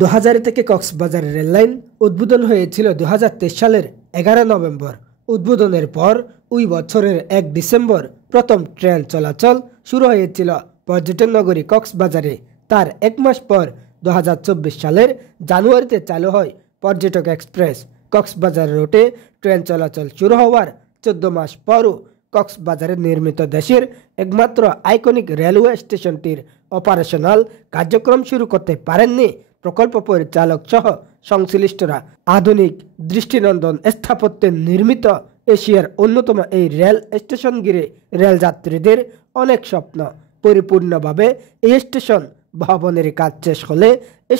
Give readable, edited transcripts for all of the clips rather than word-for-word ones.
২০০০ থেকে কক্সবাজার রেললাইন উদ্বোধন হয়েছিল ২০২৩ সালের ১১ নভেম্বর। উদ্বোধনের পর ওই বছরের ১ ডিসেম্বর প্রথম ট্রেন চলাচল শুরু হয়েছিল পর্যটন নগরী কক্সবাজারে। তার এক মাস পর ২০২৪ সালের জানুয়ারিতে চালু হয় পর্যটক এক্সপ্রেস। কক্সবাজার রুটে ট্রেন চলাচল শুরু হওয়ার ১৪ মাস পরও কক্সবাজারে নির্মিত দেশের একমাত্র আইকনিক রেলওয়ে স্টেশনটির অপারেশনাল কার্যক্রম শুরু করতে পারেননি প্রকল্প পরিচালক সহ সংশ্লিষ্টরা। আধুনিক দৃষ্টিনন্দন স্থাপত্যে নির্মিত এশিয়ার অন্যতম এই রেল স্টেশন ঘিরে রেলযাত্রীদের অনেক স্বপ্ন। পরিপূর্ণভাবে এই স্টেশন ভবনের কাজ শেষ হলে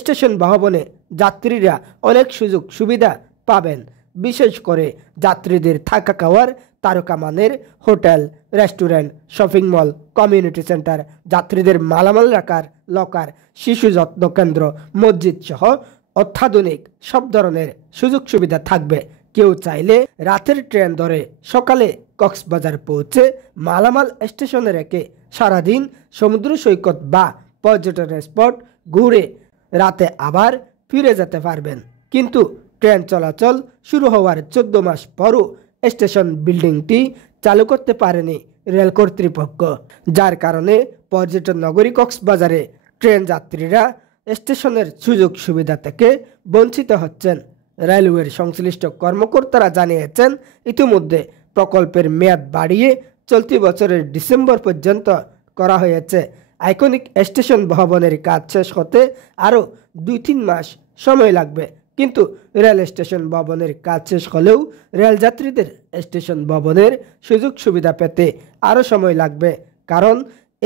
স্টেশন ভবনে যাত্রীরা অনেক সুযোগ সুবিধা পাবেন। বিশেষ করে যাত্রীদের থাকা খাওয়ার তারকামানের hotel, restaurant, shopping mall, community centre, যাত্রীদের মালামাল রাখার লকার, শিশু যত্ন কেন্দ্র, মসজিদ সহ অত্যাধুনিক সব ধরনের সুযোগ সুবিধা থাকবে। কেউ চাইলে রাতের ট্রেন ধরে সকালে কক্সবাজার পৌঁছে মালামাল স্টেশনে রেখে সারাদিন সমুদ্র সৈকত বা পর্যটনের স্পট ঘুরে রাতে আবার ফিরে যেতে পারবেন। কিন্তু ট্রেন চলাচল শুরু হওয়ার ১৪ মাস পরও স্টেশন বিল্ডিংটি চালু করতে পারেনি রেল কর্তৃপক্ষ, যার কারণে পর্যটন নগরী কক্সবাজারে ট্রেন যাত্রীরা স্টেশনের সুযোগ সুবিধা থেকে বঞ্চিত হচ্ছেন। রেলওয়ের সংশ্লিষ্ট কর্মকর্তারা জানিয়েছেন, ইতিমধ্যে প্রকল্পের মেয়াদ বাড়িয়ে চলতি বছরের ডিসেম্বর পর্যন্ত করা হয়েছে। আইকনিক স্টেশন ভবনের কাজ শেষ হতে আরও ২-৩ মাস সময় লাগবে। কিন্তু রেল স্টেশন ভবনের কাজ শেষ হলেও রেলযাত্রীদের স্টেশন ভবনের সুযোগ সুবিধা পেতে আরও সময় লাগবে, কারণ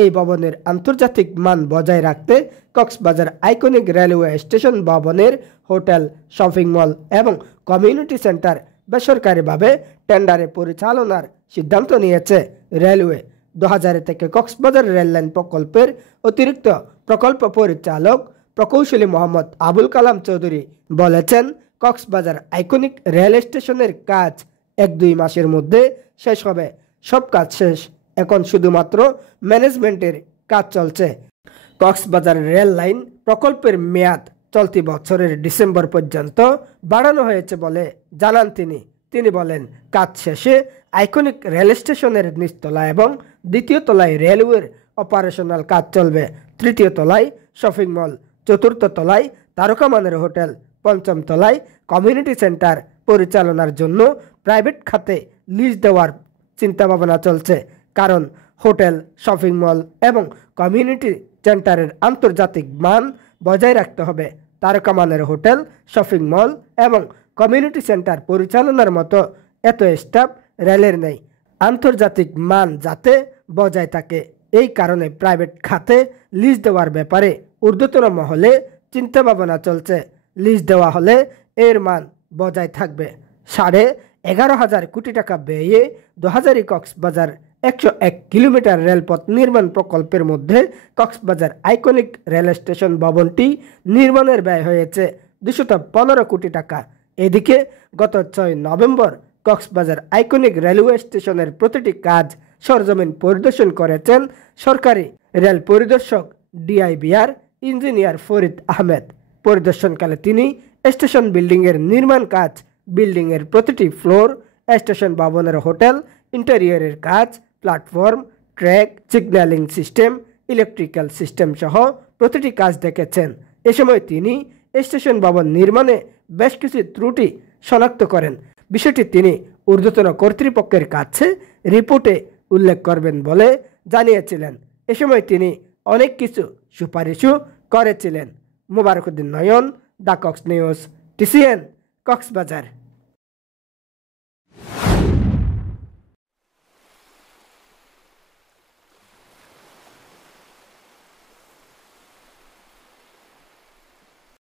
এই ভবনের আন্তর্জাতিক মান বজায় রাখতে কক্সবাজার আইকনিক রেলওয়ে স্টেশন ভবনের হোটেল, শপিং মল এবং কমিউনিটি সেন্টার বেসরকারিভাবে টেন্ডারে পরিচালনার সিদ্ধান্ত নিয়েছে রেলওয়ে। ২০০০ থেকে কক্সবাজার রেললাইন প্রকল্পের অতিরিক্ত প্রকল্প পরিচালক প্রকৌশলী মোহাম্মদ আবুল কালাম চৌধুরী বলেছেন, কক্সবাজার আইকনিক রেল স্টেশনের কাজ ১-২ মাসের মধ্যে শেষ হবে। সব কাজ শেষ, এখন শুধুমাত্র ম্যানেজমেন্টের কাজ চলছে। কক্সবাজার রেল লাইন প্রকল্পের মেয়াদ চলতি বছরের ডিসেম্বর পর্যন্ত বাড়ানো হয়েছে বলে জানান তিনি বলেন, কাজ শেষে আইকনিক রেল স্টেশনের নিচতলা এবং দ্বিতীয় তলায় রেলওয়ের অপারেশনাল কাজ চলবে। তৃতীয় তলায় শপিং মল, চতুর্থ তলায় তারকামানের হোটেল, পঞ্চম তলায় কমিউনিটি সেন্টার পরিচালনার জন্য প্রাইভেট খাতে লিজ দেওয়ার চিন্তাভাবনা চলছে। কারণ হোটেল, শপিং মল এবং কমিউনিটি সেন্টারের আন্তর্জাতিক মান বজায় রাখতে হবে। তারকামানের হোটেল, শপিং মল এবং কমিউনিটি সেন্টার পরিচালনার মতো এত স্টাফ রেলের নেই। আন্তর্জাতিক মান যাতে বজায় থাকে, এই কারণে প্রাইভেট খাতে লিজ দেওয়ার ব্যাপারে ঊর্ধ্বতন মহলে চিন্তাভাবনা চলছে। লিজ দেওয়া হলে এর মান বজায় থাকবে। ১১,৫০০ কোটি টাকা ব্যয়ে ২০০০ কক্সবাজার ১০১ কিলোমিটার রেলপথ নির্মাণ প্রকল্পের মধ্যে কক্সবাজার আইকনিক রেল স্টেশন ভবনটি নির্মাণের ব্যয় হয়েছে ২১৫ কোটি টাকা। এদিকে গত ৬ নভেম্বর কক্সবাজার আইকনিক রেলওয়ে স্টেশনের প্রতিটি কাজ সরজমিন পরিদর্শন করেছেন সরকারি রেল পরিদর্শক ডিআইবিআর ইঞ্জিনিয়ার ফরিদ আহমেদ। পরিদর্শনকালে তিনি স্টেশন বিল্ডিংয়ের নির্মাণ কাজ, বিল্ডিংয়ের প্রতিটি ফ্লোর, স্টেশন ভবনের হোটেল, ইন্টেরিয়রের কাজ, platform, track, signalling system, electrical system সহ প্রতিটি কাজ দেখেছেন। এ সময় তিনি স্টেশন ভবন নির্মাণে বেশ কিছু ত্রুটি শনাক্ত করেন। বিষয়টি তিনি ঊর্ধ্বতন কর্তৃপক্ষের কাছে রিপোর্টে উল্লেখ করবেন বলে জানিয়েছিলেন। এ সময় তিনি অনেক কিছু সুপারিশও করেছিলেন। Mobarak Uddin Nayan, the Cox news, TCN, Cox's Bazar.